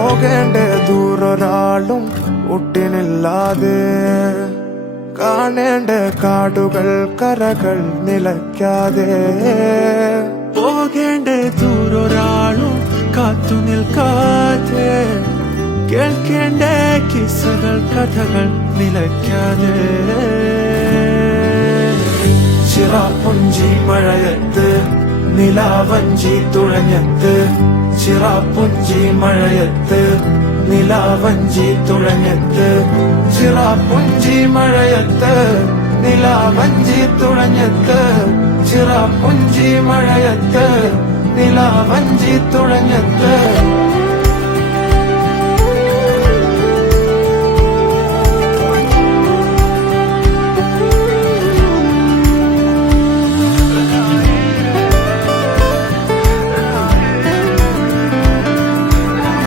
പോകേണ്ട ദൂരൊരാളും ഒട്ടിനില്ലാതെ, കാണേണ്ട കാടുകൾ കരകൾ നിലയ്ക്കാതെ, പോകേണ്ട ദൂരൊരാളും കാത്തു നിൽക്കാതെ, കേൾക്കേണ്ട കിസ്സകൾ കഥകൾ നിലയ്ക്കാതെ. ചിറാപ്പുഞ്ചി മഴയത്ത് നിലാവഞ്ചി തുഴഞ്ഞത്ത്, ചിറാപ്പുഞ്ചി മഴയത്ത് നിലാവഞ്ചി തുഴഞ്ഞത്ത്, ചിറാപ്പുഞ്ചി മഴയത്ത് നിലാവഞ്ചി തുഴഞ്ഞത്ത്, ചിറാപ്പുഞ്ചി മഴയത്ത് നിലാവഞ്ചി തുഴഞ്ഞത്ത്.